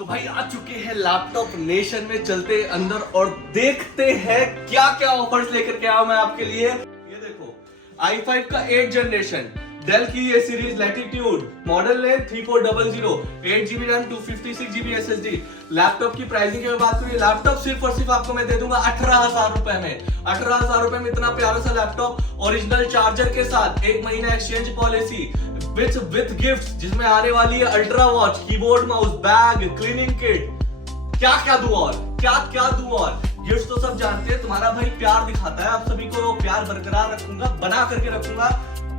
तो भाई आ चुके हैं लैपटॉप नेशन में, चलते अंदर और देखते हैं क्या क्या ऑफर्स लेकर के आया मैं आपके लिए। ये देखो i5 का 8 जनरेशन, डेल की ये series latitude, model name 3400, 8GB RAM, 256GB SSD। Laptop की प्राइसिंग की मैं बात करूं, लैपटॉप सिर्फ और सिर्फ आपको मैं दे दूंगा 18,000 रुपए में। 18,000 रुपए में इतना प्यारा सा लैपटॉप, ओरिजिनल चार्जर के साथ, 1 महीना एक्सचेंज पॉलिसी विथ गिफ्ट, जिसमें आने वाली है ultra watch, keyboard, mouse, bag, cleaning kit. क्या क्या दूं और क्या दूं और गिफ्ट तो सब जानते हैं, तुम्हारा भाई प्यार दिखाता है, आप सभी को प्यार बरकरार रखूंगा, बना करके रखूंगा,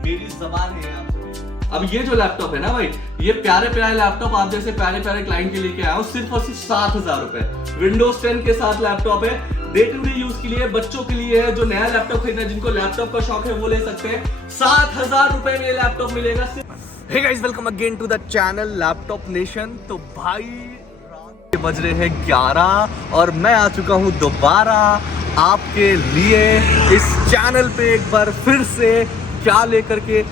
मेरी जबान है आप सभी। अब ये जो लैपटॉप है ना भाई, ये प्यारे प्यारे लैपटॉप आप जैसे प्यारे प्यारे क्लाइंट के लेके आया हूं, सिर्फ और सिर्फ 7,000 रुपए। विंडोज 10 के साथ लैपटॉप है, डे टू डे यूज के लिए, बच्चों के लिए है, जो नया लैपटॉप खरीदना है, जिनको लैपटॉप का शौक है वो ले सकते हैं। 7,000 रुपए में लैपटॉप मिलेगा। Hey guys, welcome again to the channel laptop nation. तो भाई रात के बज रहे हैं 11 और मैं आ चुका हूं दोबारा आपके लिए इस चैनल पे एक बार फिर से, क्या लेकर के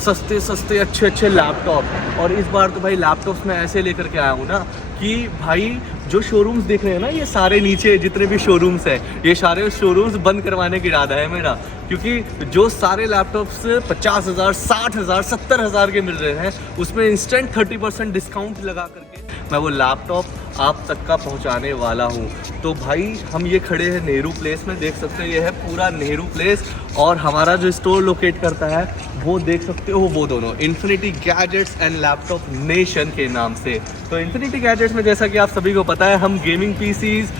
सस्ते सस्ते अच्छे अच्छे लैपटॉप। और इस बार तो भाई लैपटॉप्स में ऐसे लेकर के आया हूँ ना कि भाई जो शोरूम्स देख रहे हैं ना, ये सारे नीचे जितने भी शोरूम्स हैं, ये सारे शोरूम्स बंद करवाने की इरादा है मेरा। क्योंकि जो सारे लैपटॉप्स 50,000, 60,000, 70,000 के मिल रहे हैं, उसमें इंस्टेंट 30% डिस्काउंट लगा करके मैं वो लैपटॉप आप तक का पहुंचाने वाला हूं। तो भाई हम ये खड़े हैं नेहरू प्लेस में, देख सकते हैं ये है पूरा नेहरू प्लेस, और हमारा जो स्टोर लोकेट करता है वो देख सकते हो, वो दोनों infinity gadgets and laptop nation के नाम से। तो इन्फिनिटी गैजेट्स में जैसा कि आप सभी को पता है, हम गेमिंग पीसीज,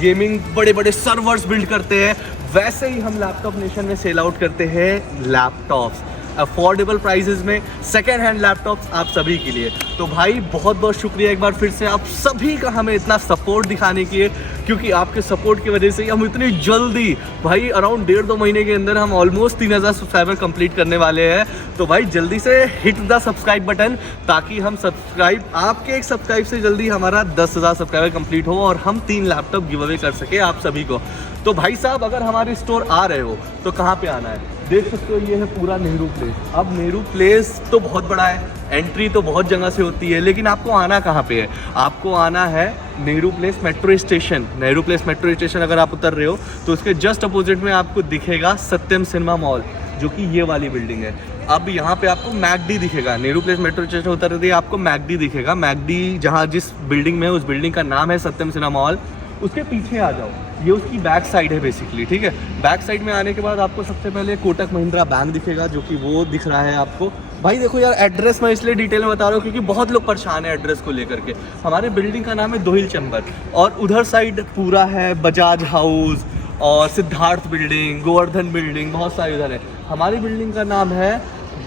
गेमिंग बड़े बड़े सर्वर्स बिल्ड करते हैं, वैसे ही हम लैपटॉप नेशन में सेल आउट करते हैं लैपटॉप्स अफोर्डेबल प्राइसेस में, सेकेंड हैंड लैपटॉप्स आप सभी के लिए। तो भाई बहुत बहुत शुक्रिया एक बार फिर से आप सभी का हमें इतना सपोर्ट दिखाने के लिए, क्योंकि आपके सपोर्ट की वजह से हम इतनी जल्दी भाई अराउंड 1.5-2 महीने के अंदर हम ऑलमोस्ट 3,000 सब्सक्राइबर कंप्लीट करने वाले हैं। तो भाई जल्दी से हिट द सब्सक्राइब बटन, ताकि हम सब्सक्राइब, आपके एक सब्सक्राइब से जल्दी हमारा 10,000 सब्सक्राइबर कंप्लीट हो और हम 3 लैपटॉप गिव अवे कर सके आप सभी को। तो भाई साहब, अगर हमारे स्टोर आ रहे हो तो कहाँ पे आना है, देख सकते हो ये है पूरा नेहरू प्लेस। अब नेहरू प्लेस तो बहुत बड़ा है, एंट्री तो बहुत जगह से होती है, लेकिन आपको आना कहाँ पे है, आपको आना है Nehru place metro station. Nehru place metro station अगर आप उतर रहे हो तो उसके जस्ट अपोजिट में आपको दिखेगा सत्यम सिनेमा मॉल, जो कि ये वाली बिल्डिंग है। अब यहाँ पे आपको मैकडी दिखेगा, नेहरू प्लेस मेट्रो स्टेशन उतर रही है, आपको मैकडी दिखेगा। मैकडी जहाँ जिस बिल्डिंग में है, उस बिल्डिंग का नाम है सत्यम सिनेमा मॉल। उसके पीछे आ जाओ, ये उसकी बैक साइड है बेसिकली, ठीक है। बैक साइड में आने के बाद आपको सबसे पहले कोटक महिंद्रा बैंक दिखेगा, जो कि वो दिख रहा है आपको। भाई देखो यार, एड्रेस मैं इसलिए डिटेल में बता रहा हूँ क्योंकि बहुत लोग परेशान है एड्रेस को लेकर के। हमारे बिल्डिंग का नाम है दोहिल चैम्बर, और उधर साइड पूरा है बजाज हाउस और सिद्धार्थ बिल्डिंग, गोवर्धन बिल्डिंग, बहुत सारी उधर है। हमारी बिल्डिंग का नाम है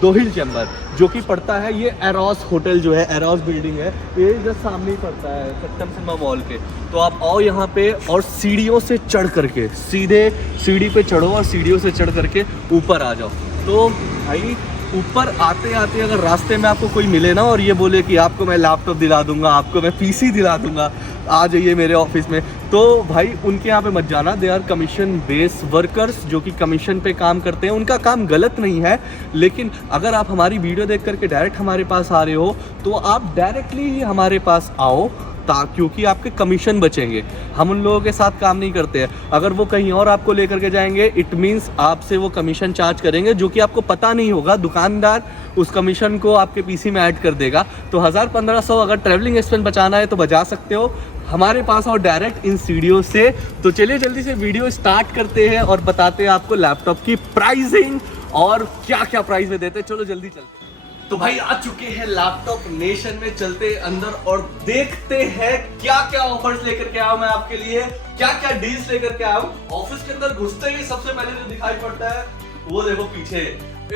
दोहिल चैम्बर, जो कि पड़ता है, ये एरोस होटल जो है, एरोस बिल्डिंग है, ये जस्ट सामने ही पड़ता है सत्यम सिनेमा मॉल के। तो आप आओ यहाँ पे और सीढ़ियों से चढ़ करके, सीधे सीढ़ी पे चढ़ो और सीढ़ियों से चढ़ करके ऊपर आ जाओ। तो भाई ऊपर आते आते अगर रास्ते में आपको कोई मिले ना और ये बोले कि आपको मैं लैपटॉप दिला दूंगा, आपको मैं पीसी दिला दूंगा, आ जाइए मेरे ऑफिस में, तो भाई उनके यहाँ पे मत जाना। They are commission base workers, जो कि कमीशन पे काम करते हैं। उनका काम गलत नहीं है, लेकिन अगर आप हमारी वीडियो देख करके डायरेक्ट हमारे पास आ रहे हो तो आप डायरेक्टली ही हमारे पास आओ, क्योंकि आपके कमीशन बचेंगे। हम उन लोगों के साथ काम नहीं करते हैं। अगर वो कहीं और आपको लेकर के जाएंगे, इट मीन्स आपसे वो कमीशन चार्ज करेंगे, जो कि आपको पता नहीं होगा। दुकानदार उस कमीशन को आपके पीसी में ऐड कर देगा। तो 1,000-1,500 अगर ट्रैवलिंग एक्सपेंस बचाना है तो बचा सकते हो हमारे पास और डायरेक्ट इन सीढ़ियों से। तो चलिए जल्दी से वीडियो स्टार्ट करते हैं और बताते हैं आपको लैपटॉप की प्राइसिंग और क्या क्या प्राइस में देते हैं। चलो जल्दी चलते हैं। तो भाई आ चुके हैं लैपटॉप नेशन में, चलते अंदर और देखते हैं क्या क्या ऑफर्स लेकर के आया मैं आपके लिए, क्या क्या डील्स लेकर के आया हूं। ऑफिस के अंदर घुसते ही सबसे पहले जो दिखाई पड़ता है वो देखो पीछे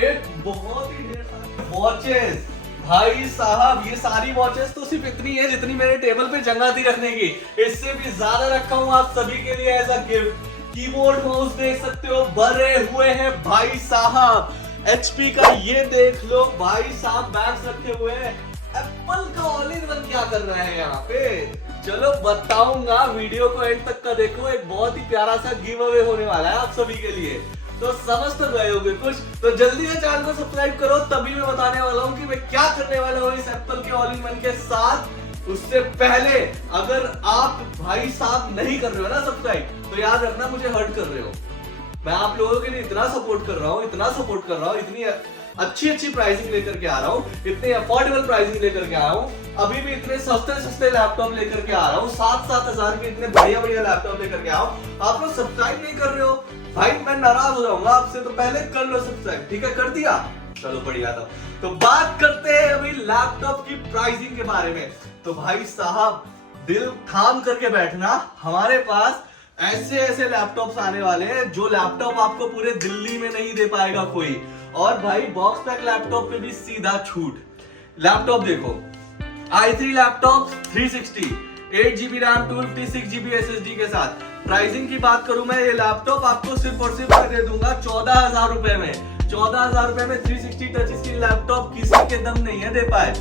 एक बहुत ही ढेर सारी वॉचेस। भाई साहब, ये सारी वॉचेस तो सिर्फ इतनी है जितनी मेरे टेबल पे जगह थी रखने की, इससे भी ज्यादा रखा हूं आप सभी के लिए as a gift. Keyboard mouse देख सकते हो भरे हुए हैं भाई साहब। HP का ये देख लो भाई साहब, बैग्स रखे हुए हैं। एप्पल का ऑल इन वन क्या कर रहा है यहाँ पे, चलो बताऊंगा, वीडियो को एंड तक का देखो। एक बहुत ही प्यारा सा गिव अवे होने वाला है आप सभी के लिए, तो समझ तो गए होगे कुछ। तो जल्दी से चैनल को सब्सक्राइब करो, तभी मैं बताने वाला हूँ कि मैं क्या करने वाला हूँ इस एप्पल के ऑल इन वन के साथ। उससे पहले अगर आप भाई साहब नहीं कर रहे हो ना सब्सक्राइब, तो याद रखना मुझे हर्ट कर रहे हो। मैं आप लोगों के लिए इतना सपोर्ट कर रहा हूँ, इतना सपोर्ट कर रहा हूँ, इतनी अच्छी प्राइसिंग लेकर के आ रहा हूँ, इतने अफोर्डेबल प्राइसिंग लेकर के आया हूँ, अभी भी इतने सस्ते लैपटॉप लेकर के आ रहा हूँ, 7-7 हजार के इतने बढ़िया लैपटॉप लेकर के आओ। आप लोग सब्सक्राइब नहीं कर रहे हो भाई, मैं नाराज हो जाऊंगा आपसे, तो पहले कर लो सब्सक्राइब, ठीक है? कर दिया, चलो बढ़िया था। तो बात करते हैं अभी लैपटॉप की प्राइसिंग के बारे में। तो भाई साहब दिल थाम करके बैठना, हमारे पास ऐसे लैपटॉप्स आने वाले हैं जो लैपटॉप आपको पूरे दिल्ली में नहीं दे पाएगा कोई। और भाई बॉक्स पैक लैपटॉप पे भी सीधा छूट। लैपटॉप देखो, i3 laptop 360, 8GB RAM 256GB SSD के साथ। प्राइसिंग की बात करूं मैं, ये लैपटॉप आपको सिर्फ और सिर्फ मैं दे दूंगा 14,000 रुपए में। 14,000 रुपए में 360 टच स्क्रीन लैपटॉप किसी के दम नहीं है दे पाए।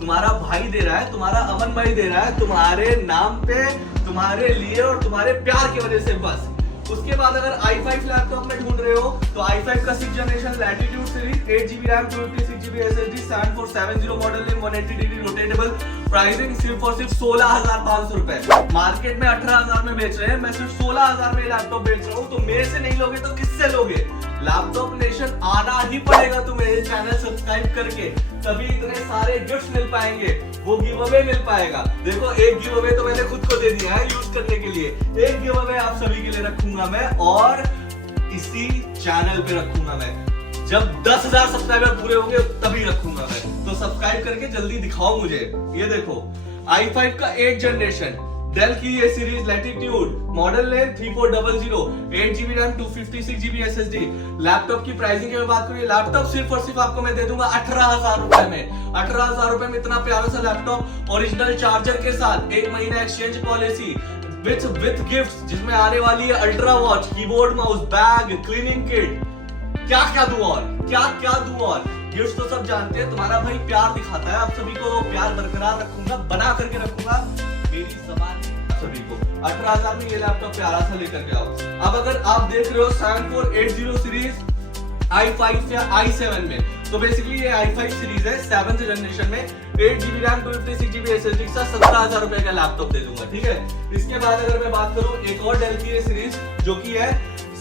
तुम्हारा भाई दे रहा है, तुम्हारा अमन भाई दे रहा है, तुम्हारे नाम पे, तुम्हारे लिए और तुम्हारे प्यार की वजह से बस। उसके बाद अगर i5 लैपटॉप में ढूंढ रहे हो तो i5 का 6th generation latitude series 8GB RAM 256GB SSD 7470 model name 180 degree rotatable. Pricing सिर्फ और सिर्फ 16,500 रुपए। मार्केट में 18,000 में बेच रहे हैं, मैं सिर्फ 16,000 में लैपटॉप बेच रहा हूँ। तो मेरे से नहीं लोगे तो किससे लोगे? लैपटॉप नेशन आना ही पड़ेगा तुम्हें ये चैनल सब्सक्राइब करके, तभी इतने सारे गिफ्ट्स मिल पाएंगे, वो गिव अवे मिल पाएगा। देखो एक गिव अवे तो मैंने खुद को दे दिया है यूज करने के लिए, एक गिव अवे आप सभी के लिए रखूंगा मैं, और इसी चैनल पे रखूंगा मैं। जब 10,000 सब्सक्राइबर पूरे होंगे तभी रखूंगा मैं। तो सब्सक्राइब करके जल्दी दिखाओ मुझे। ये देखो i5 का 8th जनरेशन डेल की ये series latitude, model name 3400, 8GB RAM 256GB SSD। Laptop की प्राइसिंग की मैं बात करूं, लैपटॉप सिर्फ और सिर्फ आपको मैं दे दूंगा 18,000 रुपए में। 18,000 रुपए में इतना प्यारा सा लैपटॉप, ओरिजिनल चार्जर के साथ, 1 महीना एक्सचेंज पॉलिसी विथ गिफ्ट, जिसमें आने वाली है ultra watch, keyboard, mouse, bag, cleaning kit. क्या दूं और क्या दूं और गिफ्ट तो सब जानते हैं। तुम्हारा भाई प्यार दिखाता है, आप सभी को प्यार बरकरार रखूंगा, बना करके रखूंगा, मेरी जबान सभी को। 18,000 में ये लैपटॉप प्यारा सा लेकर के आओ। अब अगर आप देख रहे हो 7480 सीरीज i5 या i7 में, तो बेसिकली ये i5 सीरीज है 7th जनरेशन में, 8GB रैम 256GB SSD के साथ 17,000 रुपए का लैपटॉप दे दूंगा, ठीक है? इसके बाद अगर मैं बात करूं एक और डेल की सीरीज जो कि है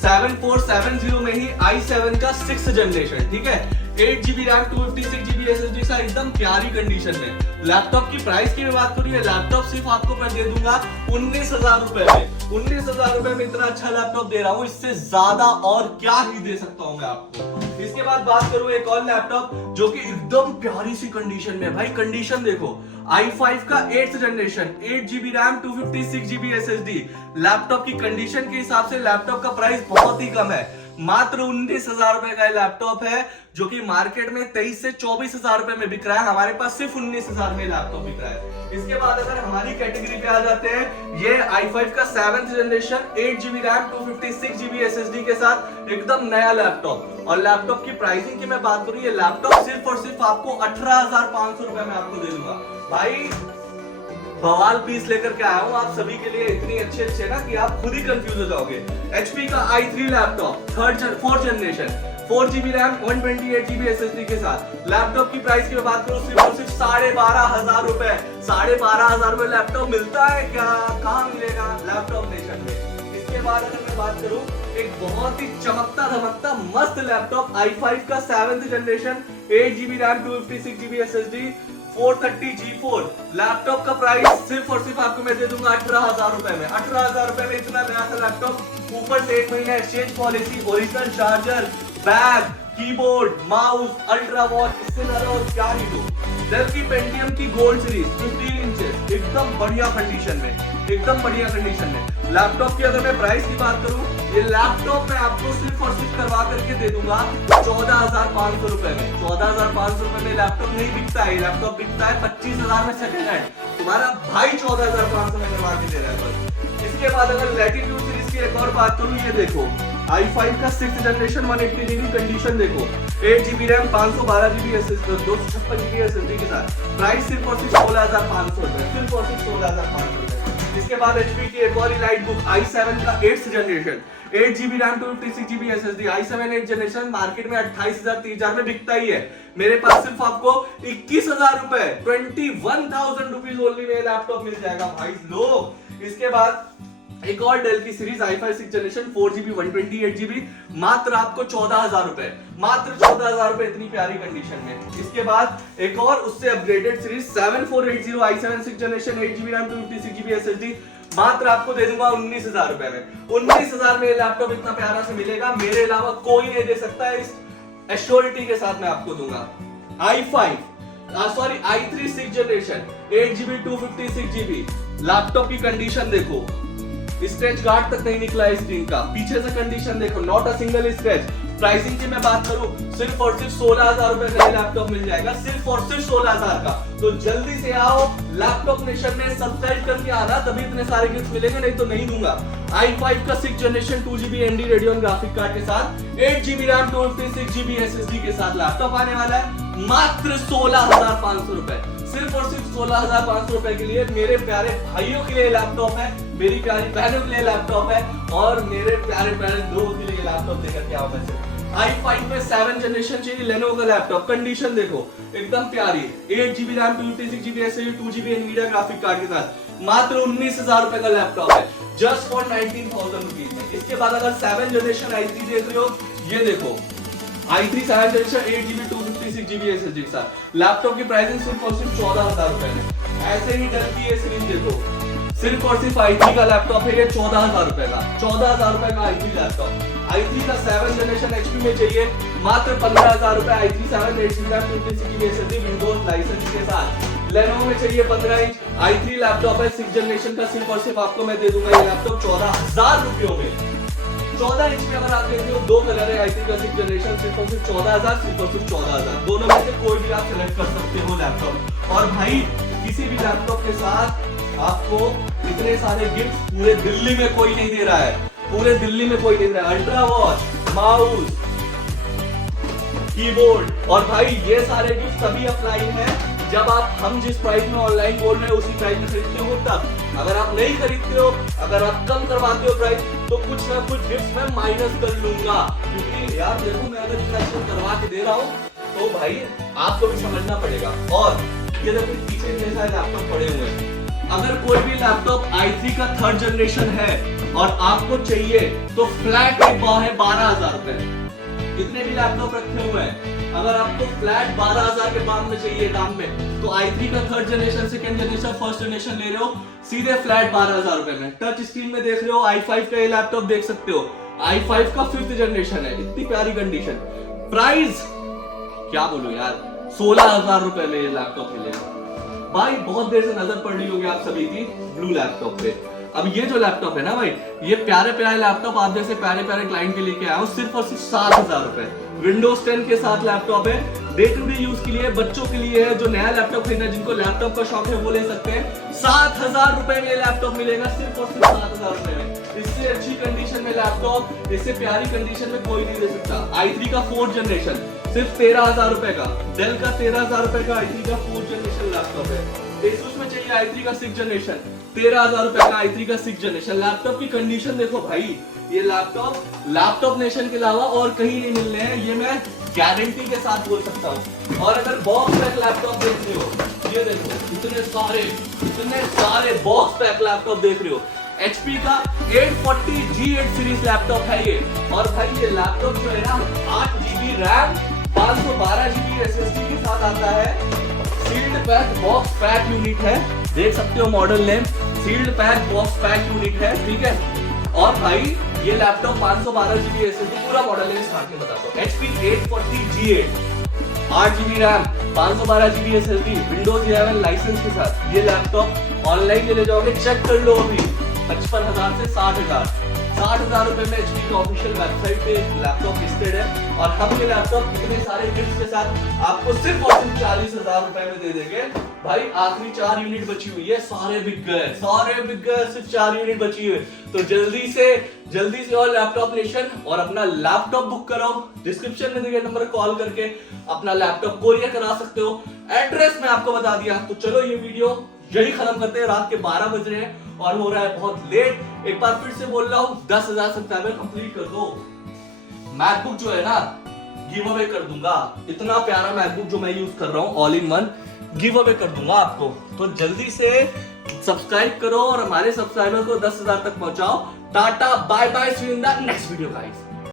7470 में ही i7 का 6th जनरेशन, ठीक है? 8GB रैम 256GB SSD सा एकदम प्यारी कंडीशन में। लैपटॉप की प्राइस की मैं बात करूं, ये लैपटॉप सिर्फ आपको मैं दे दूंगा 19,000 रुपए में। 19,000 रुपए में इतना अच्छा लैपटॉप दे रहा हूं, इससे ज्यादा और क्या ही दे सकता हूं मैं आपको। इसके बाद बात करूं एक और लैपटॉप जो कि एकदम प्यारी सी कंडीशन में। भाई कंडीशन देखो, i5 का 8th generation, 8GB RAM 256GB SSD। Laptop की कंडीशन के हिसाब से लैपटॉप का प्राइस बहुत ही कम है, मात्र 19,000 रुपए का लैपटॉप है, जो कि मार्केट में 23 से 24,000 रुपए में बिक रहा है। हमारे पास सिर्फ 19,000 में लैपटॉप बिक रहा है। इसके बाद अगर हमारी कैटेगरी पे आ जाते हैं, ये i5 का 7th generation, 8GB RAM 256GB SSD के साथ एकदम नया लैपटॉप। और लैपटॉप की प्राइसिंग की मैं बात करूं, ये लैपटॉप सिर्फ और सिर्फ आपको 18,500 रुपए में आपको दे दूंगा। भाई बवाल पीस लेकर के आया हूं आप सभी के लिए, इतनी अच्छे ना कि आप खुद ही कंफ्यूज हो जाओगे। HP का i3 laptop 4th generation, 4GB RAM 128GB SSD के साथ। लैपटॉप की प्राइस की मैं बात करूं, सिर्फ और सिर्फ 12,500 रुपए। 12,500 रुपए लैपटॉप मिलता है क्या? कहां मिलेगा? लैपटॉप नेशन में। इसके बाद अगर मैं बात करूं, एक बहुत ही चमकता धमकता मस्त लैपटॉप i5 का 7th generation, 8GB RAM 256GB SSD 430G4। Laptop का प्राइस सिर्फ और सिर्फ आपको मैं दे दूंगा 18,000 रुपए में। 18,000 रुपए में इतना नया सा लैपटॉप, ऊपर से 1 महीना exchange policy, original charger, bag, keyboard, mouse, ultra watch, इससे ज्यादा और क्या ही दो। डेल की पेंटियम की गोल्ड सीरीज 15 इंचेस, एकदम बढ़िया कंडीशन में, एकदम बढ़िया कंडीशन में। लैपटॉप की अगर मैं प्राइस की बात करूं, ये लैपटॉप मैं आपको सिर्फ और सिर्फ करवा करके दे दूंगा 14,500 रुपए में। 14,500 रुपए में लैपटॉप नहीं बिकता है, लैपटॉप बिकता है 25,000 में सेकंड हैंड। तुम्हारा भाई 14,500 में करवा के दे रहा है बस। इसके बाद अगर लैटिट्यूड सीरीज की एक और बात करूं, ये देखो i5 का 6th जनरेशन 180 डिग्री कंडीशन देखो, 8GB RAM 512GB SSD 256GB SSD के साथ। प्राइस सिर्फ और सिर्फ 16,500 रुपए, सिर्फ और सिर्फ 16,500 रुपए। इसके बाद HP की एक और इलाइट बुक i7 का 8th generation, 8GB RAM 256GB SSD, i7 8th generation market में 28,000 30,000 में बिकता ही है। मेरे पास सिर्फ आपको 21,000 रुपए 21,000 रुपीज ओनली में लैपटॉप मिल जाएगा भाई लोग। इसके बाद एक और डेल की series i5 6th generation 4GB 128GB मात्र आपको 14,000 रुपए, मात्र 14,000 रुपए इतनी प्यारी कंडीशन में। इसके बाद एक और उससे upgraded series 7480 i7 6th generation 8GB RAM 256GB SSD मात्र आपको दे दूंगा 19,000 रुपए में। 19,000 में लैपटॉप इतना प्यारा से मिलेगा, मेरे अलावा कोई नहीं दे सकता है, इस एश्योरिटी के साथ मैं आपको दूंगा। i3 6th generation 8GB 256GB laptop की कंडीशन देखो, स्क्रैच गार्ड तक नहीं निकला है स्क्रीन का, पीछे से कंडीशन देखो, not a single scratch. Pricing की मैं बात करूं, सिर्फ और सिर्फ 16,000 रुपए का लैपटॉप मिल जाएगा, सिर्फ और सिर्फ 16,000 का। तो जल्दी से आओ, लैपटॉप नेशन में सब्सक्राइब करके आना, तभी इतने सारे गिफ्ट मिलेंगे, नहीं तो नहीं दूंगा। i5 का 6th generation 2GB ND Radeon graphic card के साथ 8GB रैम 256GB SSD के साथ लैपटॉप आने वाला है मात्र 16,500 रुपए, सिर्फ और सिर्फ 16,500 रुपए के लिए। मेरे प्यारे भाइयों के लिए लैपटॉप है, मेरी प्यारी बहनों के लिए लैपटॉप है, और मेरे प्यारे प्यारे लोगों के लिए लैपटॉप देकर के आओ। वैसे i5 में 7th जनरेशन चाहिए लेनोवो का लैपटॉप, कंडीशन देखो एकदम प्यारी, 8GB RAM 256GB SSD 2GB NVIDIA graphic card के साथ मात्र 19,000 रुपए का लैपटॉप है, जस्ट फॉर 19,000 रुपीज में। इसके बाद अगर 7th जनरेशन i3 देख रहे हो, ये देखो i3 7th generation 8GB 256GB SSD के साथ लैपटॉप की प्राइसिंग सिर्फ और सिर्फ 14,000 रुपए में। ऐसे ही डेल की ये सीरीज देखो, सिर्फ और सिर्फ i3 का लैपटॉप है, ये 14,000 रुपए का, 14,000 रुपए का i3 लैपटॉप। i3 का 7th जनरेशन HP में चाहिए मात्र 15,000 रुपए, i3 7 8GB RAM 256GB SSD Windows licence के साथ। लेनोवो में चाहिए 15 इंच i3 लैपटॉप है 6th जनरेशन का, सिर्फ और सिर्फ आपको मैं दे दूंगा ये लैपटॉप 14,000 रुपयों में। 14 इंच में अगर आप लेते हो, दो कलर है i3 का 6th जनरेशन, सिर्फ और सिर्फ 14,000, सिर्फ और सिर्फ 14,000, दोनों में से कोई भी आप सेलेक्ट कर सकते हो लैपटॉप। और भाई किसी भी लैपटॉप के साथ आपको इतने सारे गिफ्ट पूरे दिल्ली में कोई नहीं दे रहा है, पूरे दिल्ली में कोई नहीं दे रहा है। अल्ट्रा वॉच, माउस, कीबोर्ड, और भाई ये सारे गिफ्ट तभी अप्लाई है जब आप हम जिस प्राइस में ऑनलाइन बोल रहे हैं उसी प्राइस में खरीदते हो तब। अगर आप नहीं खरीदते हो, अगर आप कम करवाते हो प्राइस, तो कुछ ना कुछ गिफ्ट मैं माइनस कर लूंगा, क्योंकि यार देखो मैं अगर इतना करवा के दे रहा हूँ तो भाई आपको भी समझना पड़ेगा। और ये देखो पीछे इतने सारे लैपटॉप पड़े हुए हैं, अगर कोई भी लैपटॉप i3 का 3rd जनरेशन है और आपको चाहिए तो फ्लैट एक भाव है 12,000 रुपए। इतने भी लैपटॉप रखे हुए हैं, अगर आपको फ्लैट 12,000 के दाम में चाहिए, दाम में, तो i3 का 3rd generation 2nd generation 1st generation ले रहे हो सीधे फ्लैट 12,000 रुपए में। टच स्क्रीन में देख रहे हो i5 का ये लैपटॉप देख सकते हो, i5 का 5th जनरेशन है, इतनी प्यारी कंडीशन, प्राइस क्या बोलूं यार, 16,000 रुपए में ये लैपटॉप मिलेगा। भाई बहुत देर से नजर पड़ रही होगी आप सभी की ब्लू लैपटॉप पे। अब ये जो लैपटॉप है ना भाई, ये प्यारे प्यारे लैपटॉप आप जैसे प्यारे प्यारे क्लाइंट के लेके आया हूं, सिर्फ और सिर्फ 7,000 रुपए। विंडोज 10 के साथ लैपटॉप है, डे टू डे यूज के लिए, बच्चों के लिए है, जो नया लैपटॉप खरीदना है, जिनको लैपटॉप का शौक है वो ले सकते हैं। 7,000 रुपए में लैपटॉप मिलेगा, सिर्फ और सिर्फ 7,000 रुपए में। इससे अच्छी कंडीशन में लैपटॉप, इससे प्यारी कंडीशन में कोई नहीं दे सकता। i3 का 4th जनरेशन सिर्फ 13,000 रुपए का, डेल का 13,000 रुपए का i3 का 4th जनरेशन लैपटॉप है। Asus में चाहिए i3 का 6th जनरेशन, 13,000 रुपए का i3 का 6th जनरेशन। लैपटॉप की कंडीशन देखो भाई, ये लैपटॉप नेशन के अलावा और कहीं नहीं मिलने हैं, ये मैं गारंटी के साथ बोल सकता हूँ। और अगर बॉक्स पैक लैपटॉप देख रहे हो, ये देखो इतने सारे बॉक्स पैक लैपटॉप देख रहे हो, HP का 840 G8 सीरीज लैपटॉप है ये। और भाई ये लैपटॉप जो है ना 8GB रैम 512GB SSD के साथ आता है, sealed pack box pack unit है, देख सकते हो model name, sealed pack box pack unit है, ठीक है। और भाई ये लैपटॉप 512GB SSD पूरा मॉडल है, स्टार्ट में बताता हूं। HP 840 G8 8GB RAM 512GB SSD Windows 11 licence के साथ ये लैपटॉप ऑनलाइन ले जाओगे, चेक कर लो अभी 55,000 से 60,000 रुपए में HP की ऑफिशियल वेबसाइट पे लैपटॉप लिस्टेड है। और हम ये लैपटॉप इतने सारे गिफ्ट के साथ आपको सिर्फ और सिर्फ 40,000 रुपए में दे देंगे। भाई आखिरी 4 यूनिट बची हुई है, सारे बिक गए, सिर्फ 4 यूनिट बची हुई है। तो जल्दी से और लैपटॉप नेशन और अपना लैपटॉप बुक कराओ, डिस्क्रिप्शन में दिए नंबर कॉल करके अपना लैपटॉप कोरियर करा सकते हो। एड्रेस मैं आपको बता दिया। तो चलो ये वीडियो यही खत्म करते हैं, रात के 12 बज रहे हैं और हो रहा है बहुत लेट। एक बार फिर से बोल रहा हूँ 10,000 सब्सक्राइबर कंप्लीट कर दो, मैकबुक जो है ना गिव अवे कर दूंगा। इतना प्यारा मैकबुक जो मैं यूज कर रहा हूँ all in one give away कर दूंगा आपको। तो जल्दी से सब्सक्राइब करो और हमारे सब्सक्राइबर को 10,000 तक पहुंचाओ। Tata bye bye, see you in the next video guys.